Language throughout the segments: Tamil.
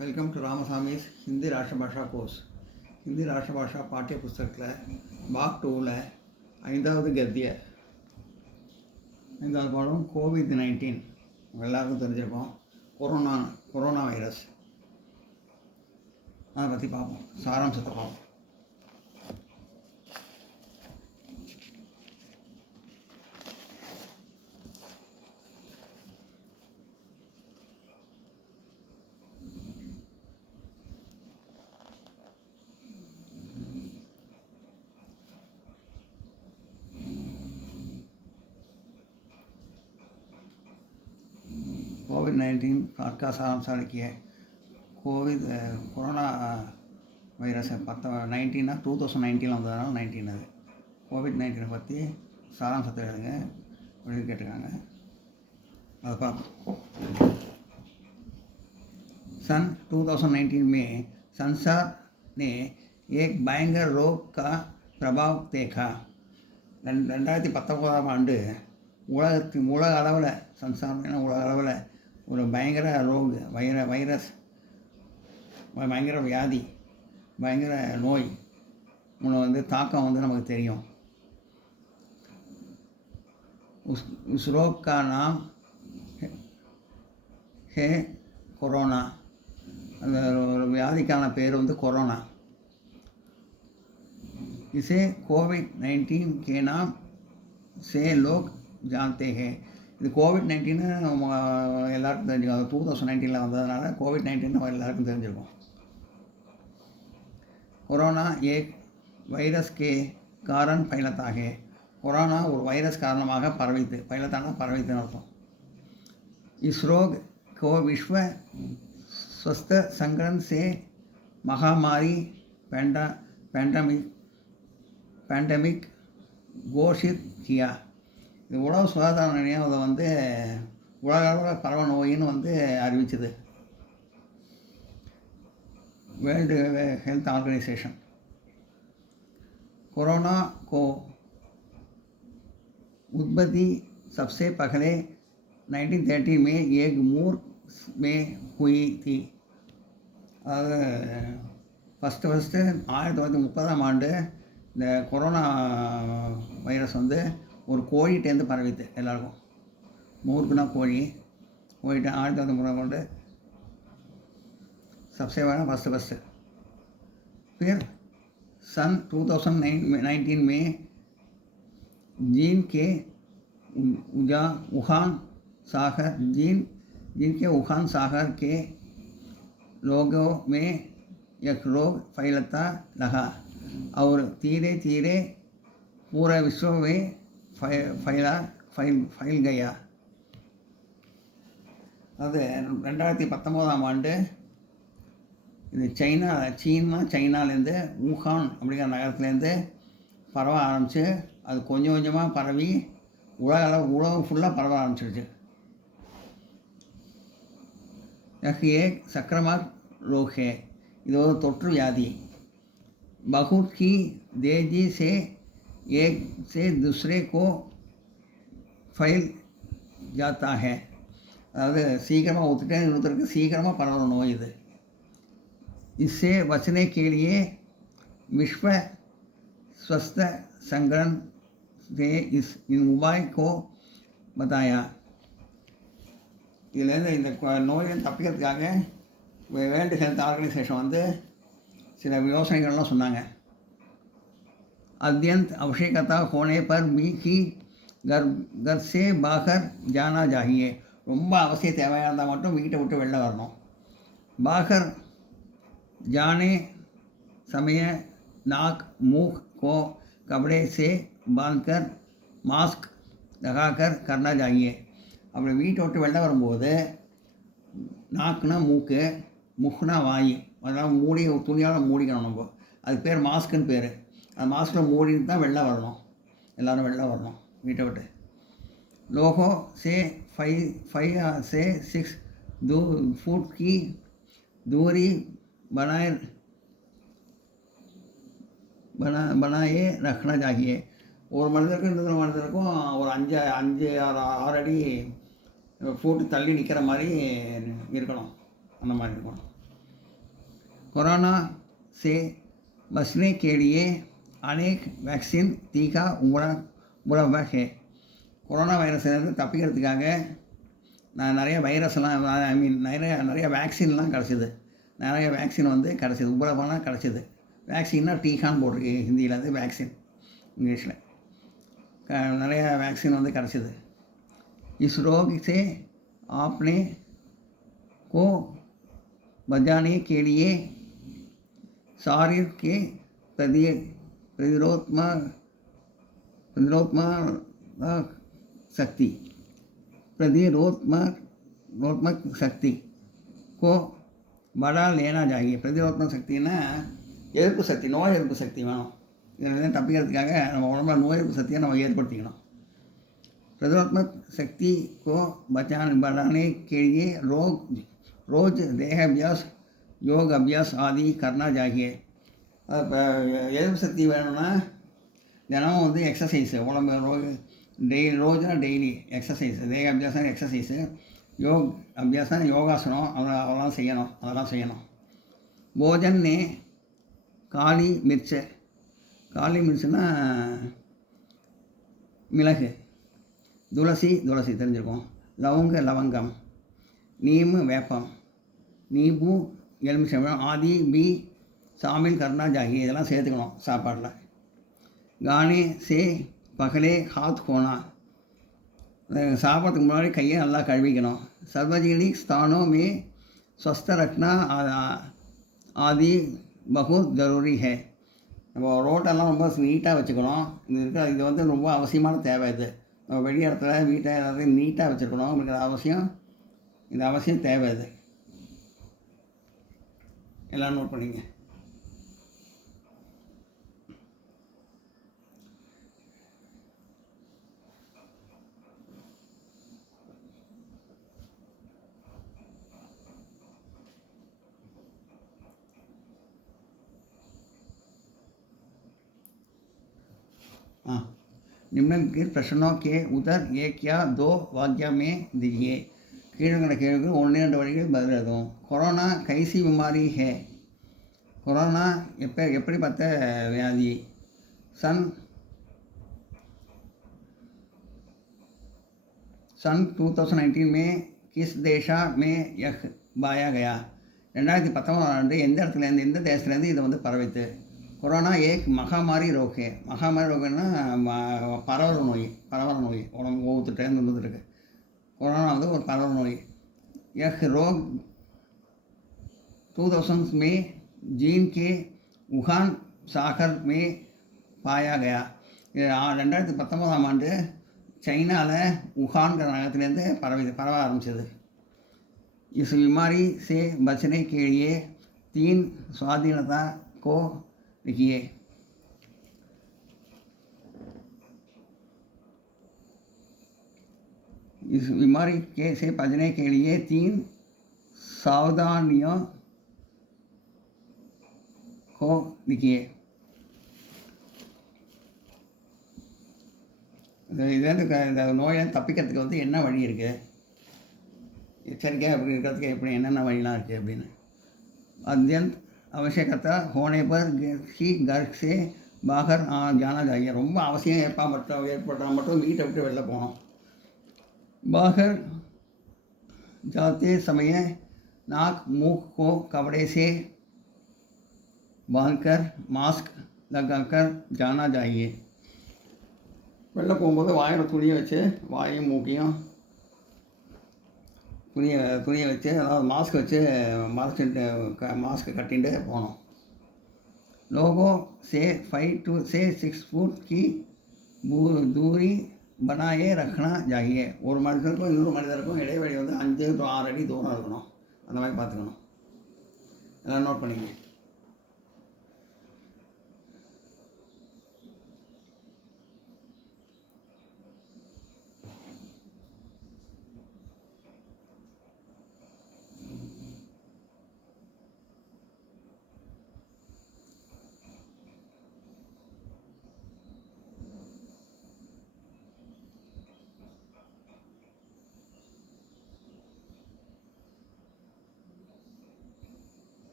Welcome to Ramasamy's Hindi Rashtrabhasha course. Hindi Rashtrabhasha பாட்டிய புஸ்தகத்தில் பாக் 2ல் 5வது கத்திய 5வது பாடம் COVID-19. எல்லாருக்கும் தெரிஞ்சிருக்கோம். கொரோனா வைரஸ் அதை பற்றி பார்ப்போம். சாராம்சத்தை பார்ப்போம். COVID-19 का सारांश लिखिए. கொரோனா வைரஸை 2019 வந்ததுனால 19 அது COVID-19 பற்றி சாராம்சத்தை எழுதுங்க அப்படின்னு கேட்டிருக்காங்க. அதை பார்ப்போம். सन 2019 में संसार ने एक भयंकर रोग का प्रभाव देखा. 2019 ஆண்டு உலக அளவில் சன்சாரம் உலக அளவில் ஒரு பயங்கர ரோக் வைரஸ் பயங்கர வியாதி பயங்கர நோய் ஒன்று தாக்கம் நமக்கு தெரியும். उस रोग का नाम है कोरोना. அந்த வியாதிக்கான பேர் கொரோனா. इसे COVID-19 के नाम से लोग जानते हैं. இது COVID-19 எல்லாருக்கும் தெரிஞ்சுக்கும். 2019 வந்ததுனால COVID-19 எல்லாருக்கும் தெரிஞ்சிருக்கும். कोरोना एक वायरस के कारण फैलता है. கொரோனா ஒரு வைரஸ் காரணமாக பரவித்தான பரவித்துன்னு அர்த்தம். इस रोग को विश्व स्वास्थ्य संगठन से महामारी पैंडमिक घोषित किया. இது உலக சுகாதார நிலையம் அதை உலக அளவில் பரவ நோயின்னு அறிவிச்சது. World health organisation. कोरोना को उत्पत्ति सबसे पहले 1930 में एक मूर्ख में हुई थी. ஃபஸ்ட்டு 1930 ஆண்டு இந்த கொரோனா வைரஸ் ஒரு கோழிகிட்டேருந்து பரவித்து எல்லாருக்கும். மூர்க்குனா கோழிகிட்ட 1930 கொண்டு सबसे बड़ा फर्स्ट. फिर सन 2019 में चीन के वुहान सागर के लोगों में एक रोग फैलता लगा और धीरे धीरे पूरे विश्व में फैल गया. அது 2019 ஆண்டு இது சைனாலேருந்து வூஹான் அப்படிங்கிற நகரத்துலேருந்து பரவ ஆரம்பித்து அது கொஞ்சம் கொஞ்சமாக பரவி உலகம் ஃபுல்லாக பரவ ஆரம்பிச்சிருச்சு. एक संक्रामक रोग है. இது ஒரு தொற்று வியாதி. बहुत ही तेजी से एक से दूसरे को फैल जाता है. அதாவது சீக்கிரமாக இன்னொருத்தருக்கு சீக்கிரமாக பரவுற நோய் இது. इससे बचने के लिए विश्व स्वास्थ्य संगठन ने इन उपाय को बताया. இதிலேருந்து இந்த நோயை தப்பிக்கிறதுக்காக வேர்ல்டு ஹெல்த் ஆர்கனைசேஷன் சில யோசனைகள்லாம் சொன்னாங்க. अत्यंत आवश्यकता होने पर भी ही घर से बाहर जाना चाहिए. ரொம்ப அவசிய தேவையாக இருந்தால் மட்டும் வீட்டை விட்டு வெளில வரணும். बाहर जाने समय नाक मुंह को कपड़े से बांधकर मास्क लगाकर करना चाहिए. அப்படி வீட்டை விட்டு வெளில வரும்போது நாக்குனா மூக்கு, முக்குனா வாய், அதெல்லாம் மூடி துணியால் மூடிக்கணும். அதுக்கு பேர் மாஸ்க்குன்னு பேர். அந்த மாஸ்கில் மூடிட்டு தான் வெளில வரணும். எல்லோரும் வெளில வரணும் வீட்டை விட்டு. लोगों से 5 से 6 फुट की दूरी बनाए रखना चाहिए. ஒரு மனிதருக்கும் இன்னொரு மனிதருக்கும் ஒரு 5-6 அடி ஃபுட் தள்ளி நிற்கிற மாதிரி இருக்கணும். அந்த மாதிரி இருக்கணும். कोरोना से बचने के लिए अनेक वैक्सीन टीका उपलब्ध है. கொரோனா வைரஸ்லேருந்து தப்பிக்கிறதுக்காக நான் நிறைய வைரஸ்லாம் ஐ மீன் நிறைய வேக்சின்லாம் கிடச்சிது. நிறைய வேக்சின் வந்து கிடச்சிது, உபலபமாக கிடச்சிது. வேக்சின்னா டீகான்னு போட்டிருக்கு ஹிந்தியில், வந்து வேக்சின் இங்கிலீஷில். நிறைய வேக்சின் வந்து கிடச்சிது. इस रोग से आपने को बचाने के लिए शरीर के प्रतिरोधात्मक शक्ति प्रतिरोधात्मक शक्ति को बढ़ा लेना चाहिए. प्रतिरोधात्मक शक्तिना எதிர்ப்பு சக்தி, நோய் எதிர்ப்பு சக்தி வேணும். இதெல்லாம் தப்பிக்கிறதுக்காக நம்ம உடம்புல நோய் எதிர்ப்பு சக்தியை நம்ம ஏற்படுத்திக்கணும். प्रतिरोधात्मक शक्ति को बढ़ाने के लिए रोज देहाभ्यास, योग अभ्यास आदि करना चाहिए. எதிர்ப்பு சக்தி வேணும்னா தினமும் வந்து எக்ஸசைஸு, உடம்பு ரோஜ்னா டெய்லி எக்ஸசைஸு, தேக அபியாசம் எக்ஸசைஸு, அபியாசம் யோகாசனம் அதெல்லாம் செய்யணும். போஜன் ने காளி மிர்ச்சுன்னா மிளகு, துளசி தெரிஞ்சிருக்கும், லவங்கம், नीम வேப்பம், नींबू எலுமிச்சம்பழம் ஆதி भी शामिल करना चाहिए. இதெல்லாம் சேர்த்துக்கணும் சாப்பாட்டில். गाने से पहले हाथ धोना, சாப்பிட்றதுக்கு முன்னாடி கையை நல்லா கழுவிக்கணும். सार्वजनिक स्थानों में स्वस्थ रखना आदि बहुत ज़रूरी है. நம்ம ரோட்டெல்லாம் ரொம்ப நீட்டாக வச்சுக்கணும். இது வந்து ரொம்ப அவசியமான தேவை. இது நம்ம வெளி இடத்துல வீட்டை எல்லாத்தையும் நீட்டாக வச்சுருக்கணும். இந்த அவசியம் தேவை. இது எல்லாம் நோட் பண்ணிங்க. निम्नलिखित प्रश्नों के उत्तर एक या दो वाक्य में दीजिए. கீழ்கண்ட கேள்விக்கு 1-2 வழிகளில் பதில் எழுதுவோம். கொரோனா கைசி बीमारी है. கொரோனா எப்படிப்பட்ட வியாதி? सन 2019 में किस देश में यह पाया गया? 2019 எந்த இடத்துலேருந்து, எந்த தேசத்துலேருந்து இது வந்து பரவித்து? கொரோனா एक महामारी रोग है. महामारी रोगன்னா பரவல் நோய். உடம்பு ஒவ்வொருத்தர்கிட்ட வந்துருக்கு. கொரோனா வந்து ஒரு பரவல் நோய். यह रोग 2000 में चीन के वुहान शहर में पाया गया. 2019 ஆண்டு சைனாவில் वुहानங்கிற நகரத்துலேருந்து பரவ ஆரம்பிச்சது. इस बीमारी से बचने के लिए 3 स्वाधीनता को लिखिए. इस बीमारी से बचने के लिए 3 सावधानियों को लिखिए. இந்த நோயை தப்பிக்கிறதுக்கு வந்து என்ன வழி இருக்குது, எச்சரிக்கையாக அப்படி இருக்கிறதுக்கு எப்படி என்னென்ன வழிலாம் இருக்குது அப்படின்னு. अत्यंत आवश्यकता होने पर ही घर से बाहर जाना चाहिए. ரொம்ப அவசியம் ஏற்பட்டால் மட்டும் வீட்டை விட்டு வெளில போகணும். बाहर जाते समय नाक मुंह को कपड़े से बांधकर मास्क लगाकर जाना चाहिए. வெளில போகும்போது வாயில் துணியை வச்சு வாயும் மூக்கையும் துணியை வச்சு, அதாவது மாஸ்க் வச்சு மாஸ்க் கட்டிட்டு போகணும். लोगों से 5 से 6 फुट की दूरी बनाए रखना चाहिए. ஒரு மனிதருக்கும் இன்னொரு மனிதருக்கும் இடைவெளி வந்து 5 to 6 அடி தூரம் இருக்கணும். அந்த மாதிரி பார்த்துக்கணும். எல்லாம் நோட் பண்ணிங்க.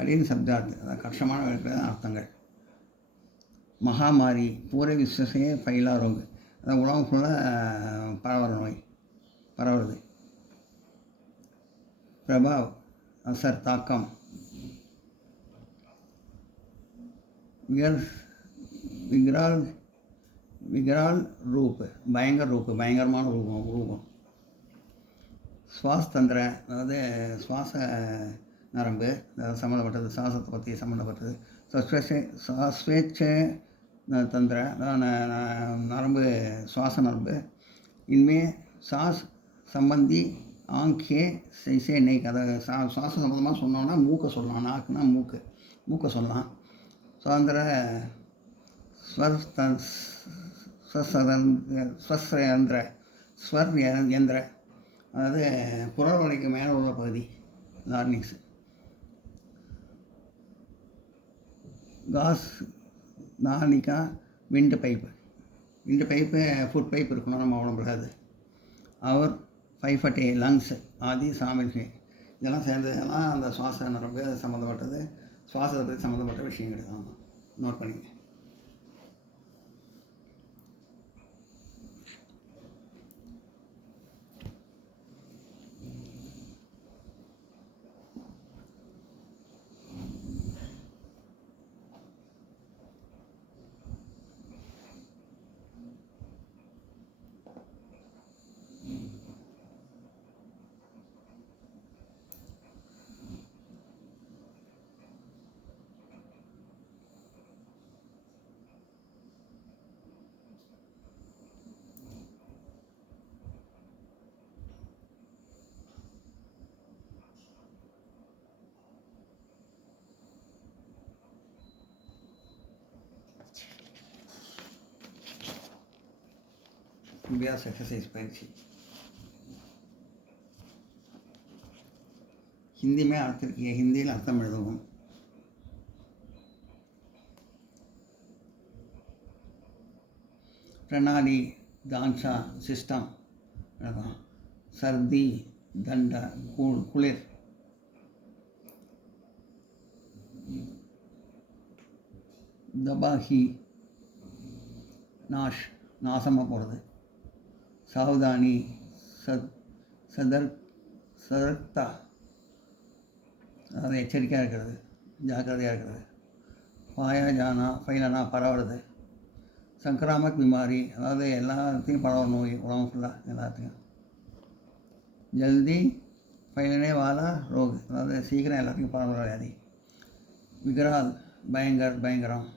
கடின சப்தார்த்த, அதாவது கஷ்டமான அர்த்தங்கள். மகாமாரி பூரே விஸ்வசே ஃபைலா ரோக், அதாவது உலகம் ஃபுல்லாக பரவுற நோய், பரவுறது. பிரபாவ் அசர் தாக்கம். விக்ரால் விக்ரால் ரூப், பயங்கரமான ரூபம். சுவாஸ் தந்திர, அதாவது சுவாச நரம்பு சம்மந்தப்பட்டது, சுவாசத்தை பற்றி சம்மந்தப்பட்டது. சுவாஸ்வேச்ச தந்திர, நரம்பு, சுவாச நரம்பு. இனிமே சாஸ் சம்பந்தி ஆங்கே சைசே நெய், அதை சுவாச சம்மந்தமாக சொன்னோன்னா மூக்கை சொல்லலாம், நாக்குனா மூக்கை சொல்லலாம். சுதந்திர ஸ்வர் யந்திர, அதாவது குரல் வலைக்கு மேலே உள்ள பகுதி, லார்னிக்ஸ். காஸ் நானிகா விண்டு பைப்பு ஃபுட் பைப் இருக்கணும் நம்ம உடம்புல. அது அவர் ஃபைஃபட்டே லங்ஸ் ஆதி சாமில்கே, இதெல்லாம் சேர்ந்ததெல்லாம் அந்த சுவாச நரம்பு சம்மந்தப்பட்டது, சுவாசத்தை பற்றி சம்மந்தப்பட்ட விஷயங்கள் தான். நோட் பண்ணிங்க. அபியாஸ் एक्सरसाइज பயிற்சி. हिंदी में अर्थ, हिंदी अर्थम எழுதவும். प्रणाली दांचा सिस्टम எழுதலாம். सर्दी दंड குளிர். தபாஹி நாசமாக போகிறது. சாவதானி சதர்த்தா, அதாவது எச்சரிக்கையாக இருக்கிறது, ஜாக்கிரதையாக இருக்கிறது. ஃபைலானா பரவுறது. சங்கராமக் பிமாரி, அதாவது எல்லாத்தையும் பரவ நோய், உடம்பு ஃபுல்லாக எல்லாத்தையும். ஜல்தி ஃபைலனே வாலா ரோக், அதாவது சீக்கிரம் எல்லாத்தையும் பரவுற வியாதி. விக்ரால் பயங்கரம்.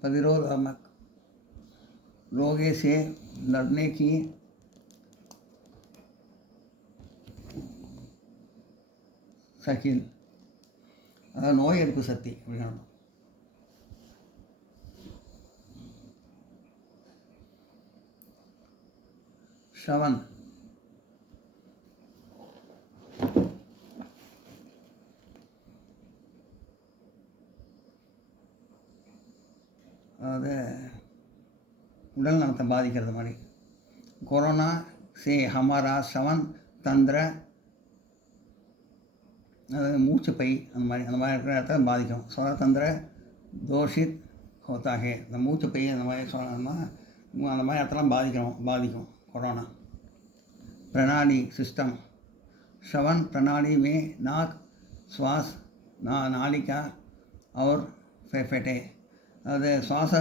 प्रतिरोधात्मक रोगे से लड़ने की शकील, अगर नोई एडिप्पु शक्ति. श्रवण அதாவது உடல் நலத்தை பாதிக்கிறது மாதிரி. கொரோனா சே ஹமாரா சவன் தந்திர, அதாவது மூச்சுப்பை அந்த மாதிரி இருக்கிற இடத்த பாதிக்கும். சுவரதந்திர தோஷித் ஹோத்தாகே, இந்த மூச்சுப்பை அந்த மாதிரி சொன்னோம்னா அந்த மாதிரி இடத்தெல்லாம் பாதிக்கும் கொரோனா. प्रणाली सिस्टम. श्रवण प्रणाली में नाक, श्वास, नालिका और फेफड़े, अरे श्वास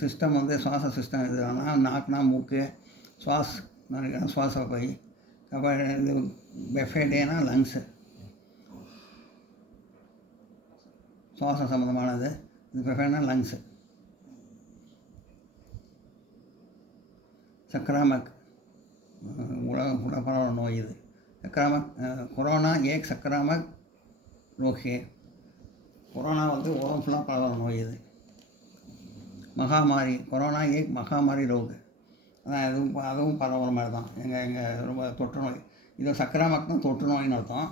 सिस्टम வந்து சுவாச சிஸ்டம் இதுனா நாக்குனா மூக்கு, நாளிகா சுவாச பை, அப்புறம் இது பெஃபேடேனா லங்ஸு, சுவாசம் சம்மந்தமானது. இது பெஃபேனா லங்ஸு. சக்ராமக், உலகம் ஃபுல்லாக பரவ நோய் இது. சக்ராமக் கொரோனா ஏக் சக்ராமக் ரோக் ஹே, கொரோனா வந்து உலகம் ஃபுல்லாக பரவ நோய் இது. மகாமாரி கொரோனா ஏக் மகாமாரி ரோக், அதான் அதுவும் பரவுற மாதிரி தான். எங்கள் ரொம்ப தொற்று நோய். இது சக்ராமக் தான் தொற்று நோயின்னு அர்த்தம்.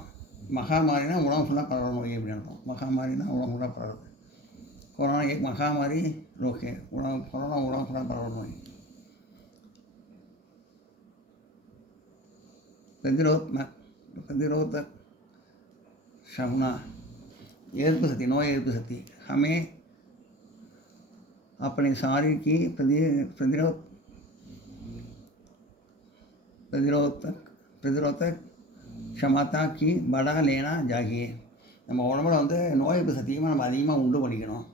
மகாமாரினா உலகம் ஃபுல்லாக பரவ நோய் அப்படின்னு அர்த்தம். மகாமாரினா உலகம் ஃபுல்லாக பரவுது. கொரோனா ஏக் மகாமாரி ரோக் ஹே, கொரோனா உலகம் ஃபுல்லாக பரவ நோய். प्रतिरोध क्षमता एर्प शक्ति नोई एर्प शक्ति हमें अपने शरीर की प्रतिरोधक क्षमता की बढ़ा लेना चाहिए நம்ம உடம்புல வந்து நோய் எதிர்ப்பு சக்தியுமே நம்ம அதிகமாக உண்டு பண்ணிக்கணும்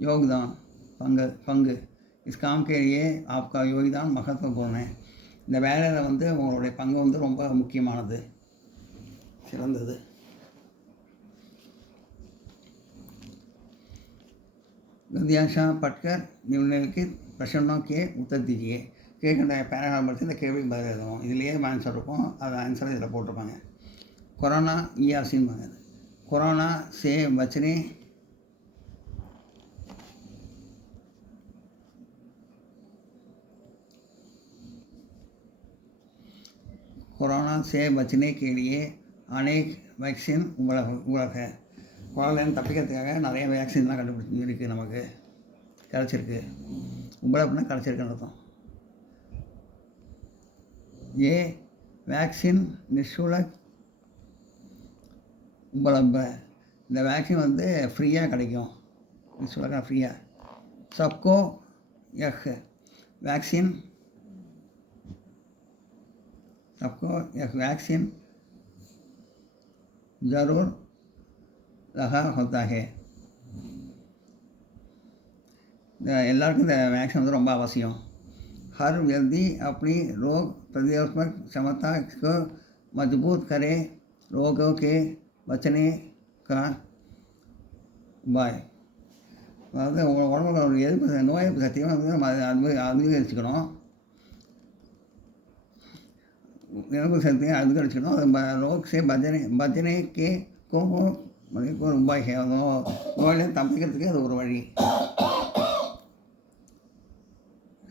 योगदान பங்கு इस काम के लिए आपका योगदान महत्वपूर्ण है இந்த வேலையில் வந்து உங்களுடைய பங்கு வந்து ரொம்ப முக்கியமானது சிறந்தது गद्यांश पढ़कर निम्नलिखित प्रश्नों के उत्तर दीजिए கேட்கின்ற பேராகிராஃப் படித்து இந்த கேள்விக்கு பதில் எழுதணும் இதுலேயே ஆன்சர் இருக்கும் அது ஆன்சரை இதில் போட்டிருப்பாங்க கொரோனா ईआरसीன்னு कोरोना से बचने कोरोना से बचने के लिए अनेक वैक्सीन उपलब्ध है கொரோனாலேருந்து தப்பிக்கிறதுக்காக நிறைய வேக்சின்லாம் கண்டுபிடிச்சி இருக்குது நமக்கு கிடச்சிருக்கு उपलब्धனா கிடச்சிருக்குன்னு அர்த்தம் ये वैक्सीन निःशुल्क उपलब्ध है இந்த வேக்சின் வந்து ஃப்ரீயாக கிடைக்கும் நிःशुल्क ஃப்ரீயாக सबको यह वैक्सीन सबको यह वैक्सीन ज़रूर रहा होता है எல்லாருக்கும் இந்த வேக்சின் வந்து ரொம்ப அவசியம் हर व्यक्ति अपनी रोग प्रतिरोधक क्षमता को मजबूत करे रोगों के बचने का उपाय அதாவது உடம்புல ஒரு எதிர்ப்பு நோய் எதிர்ப்பு சக்தியை வந்து அதிகரிச்சுக்கணும் எதிர்ப்பு சக்தியை அதிகரிச்சுக்கணும் அது रोग से बचने के को ஒரு உபாய் நோயிலேருந்து தப்பிக்கிறதுக்கு அது ஒரு வழி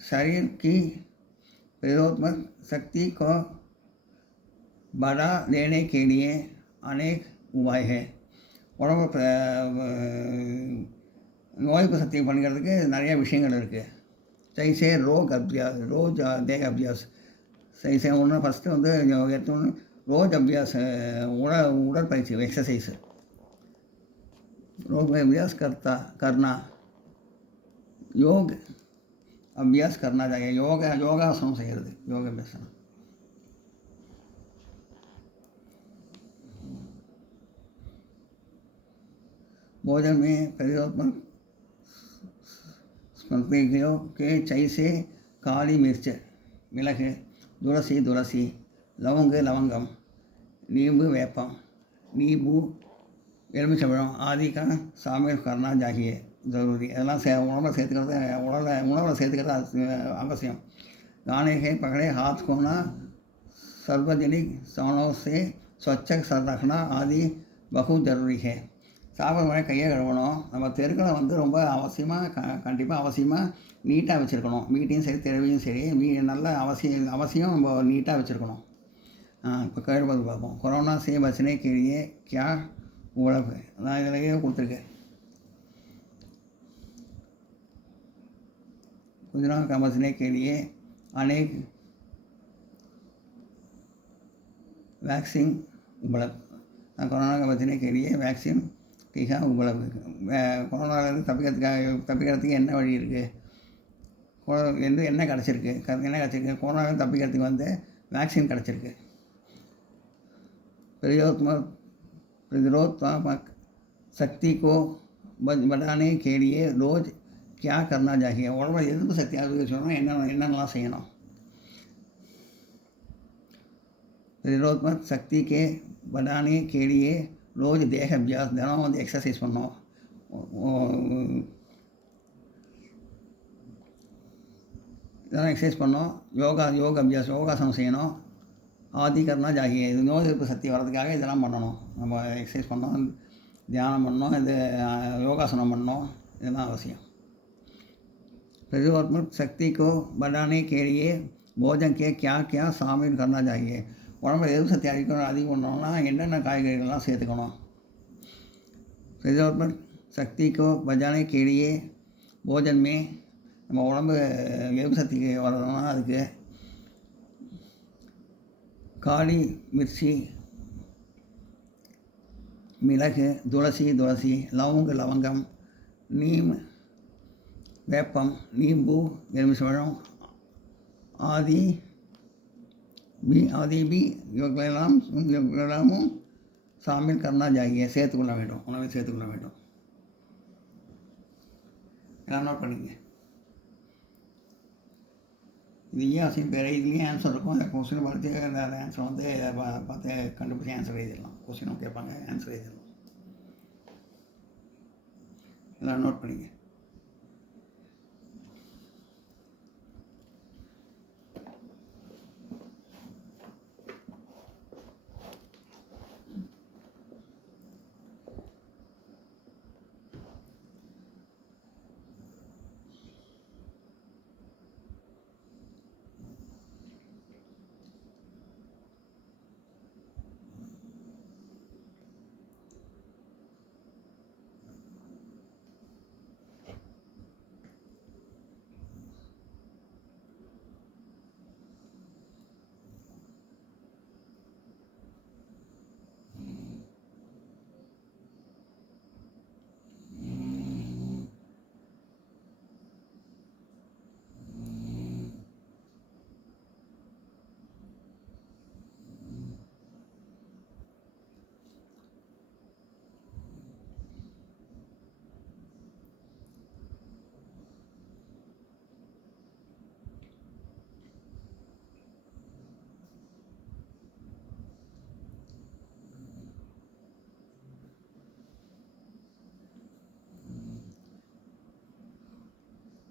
शरीर की प्रतिरोधक शक्ति को बढ़ा देने के लिए अनेक उपाय है உடம்பு நோய் எதிர்ப்பு சக்தியை பண்ணிக்கிறதுக்கு நிறைய விஷயங்கள் இருக்குது जैसे रोज देह अभ्यास जैसे ஒன்று ஃபஸ்ட்டு வந்து எடுத்தோன்னு ரோज अभ्यास உடற்பயிற்சி एक्सरसाइज रोज में अभ्यास करना योग अभ्यास करना चाहिए योगासन செய்கிறது योग अभ्यास भोजन में प्रतिरोधक स्मृतियों के जैसे काली मिर्च मिளகு तुलसी लवंगम नींबू वेपम नींबू एलुमिचंपழம் आदि का शामिल करना चाहिए ज़रूरी அதெல்லாம் உணவில் சேர்த்துக்கிறது அவசியம் गाने के पकड़े हाथ खोना सार्वजनिक स्थानों से स्वच्छ रखना आदि बहुत ज़रूरी है சாப்பிட்ற மாதிரி கையை கழுவணும் நம்ம தெருக்களை வந்து ரொம்ப அவசியமாக கண்டிப்பாக அவசியமாக நீட்டாக வச்சுருக்கணும் வீட்டையும் சரி தெருவையும் சரி நல்ல அவசியம் நம்ம நீட்டாக வச்சுருக்கணும் இப்போ கேள்வி பார்ப்போம் கொரோனா से बचने के लिए क्या உழவு நான் இதிலேயே கொடுத்துருக்கேன் कोरोना का बचने के लिए अनेक वैक्सीन उपलब्ध कोरोना का बचने के लिए वैक्सीन टीका उपलब्ध கொரோனாவிலேருந்து தப்பிக்கிறதுக்கு என்ன வழி இருக்குது என்ன கிடச்சிருக்கு கொரோனாவிலேருந்து தப்பிக்கிறதுக்கு வந்து வேக்சின் கிடச்சிருக்கு प्रतिरोधात्मक शक्ति को बढ़ाने के लिए रोज़ क्या करना चाहिए உடம்புல எதிர்ப்பு சக்தி அதிகரிக்கணும்னா என்னென்னலாம் செய்யணும் प्रतिरोधात्मक शक्ति के बढ़ाने के लिए रोज़ देह अभ्यास தினம் வந்து எக்ஸசைஸ் பண்ணணும் இதெல்லாம் எக்ஸசைஸ் பண்ணோம் योग अभ्यास யோகாசனம் செய்யணும் ஆதி करना चाहिए இது நோய் எதிர்ப்பு சக்தி வர்றதுக்காக இதெல்லாம் பண்ணணும் நம்ம எக்ஸசைஸ் பண்ணோம் தியானம் பண்ணோம் இது யோகாசனம் பண்ணோம் இதெல்லாம் அவசியம் प्रतिरोधात्मक शक्ति को बढ़ाने के लिए भोजन के क्या क्या शामिल करना चाहिए உடம்புல எதிர்ப்பு சக்தி அதிகம் பண்ணோம்னா என்னென்ன காய்கறிகள்லாம் சேர்த்துக்கணும் प्रतिरोधात्मक शक्ति को बढ़ाने के लिए भोजन में நம்ம உடம்பு எதிர்ப்பு சக்திக்கு வரணும்னா அதுக்கு காளி மிர்ச்சி, மிளகு, துளசி, லவங்கம், நீம் வேப்பம், नींबू, எலுமிச்சம்பழம் आदि भी யோகெல்லாமும் शामिल करना चाहिए, சேர்த்துக்கொள்ள வேண்டும், உணவை சேர்த்துக்கொள்ள வேண்டும். எல்லாம் நோட் பண்ணிங்க. இது ஏன் பேர் இதுலேயும் ஆன்சர் இருக்கும். அந்த கொஸ்டினை பார்த்து அந்த ஆன்சர் வந்து பார்த்து கண்டுபிடிச்சி ஆன்சர் எழுதிடலாம். கொஸ்டினும் கேட்பாங்க, ஆன்சர் எழுதிடலாம். எல்லாம் நோட் பண்ணிங்க.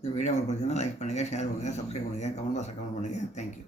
இந்த வீடியோ உங்களுக்கு பிடிச்சிருந்தா லைக் பண்ணுங்கள், ஷேர் பண்ணுங்கள், சப்ஸ்கிரைப் பண்ணுங்கள், கமெண்ட் பாக்ஸில் கமெண்ட் பண்ணுங்கள். தேங்க்யூ.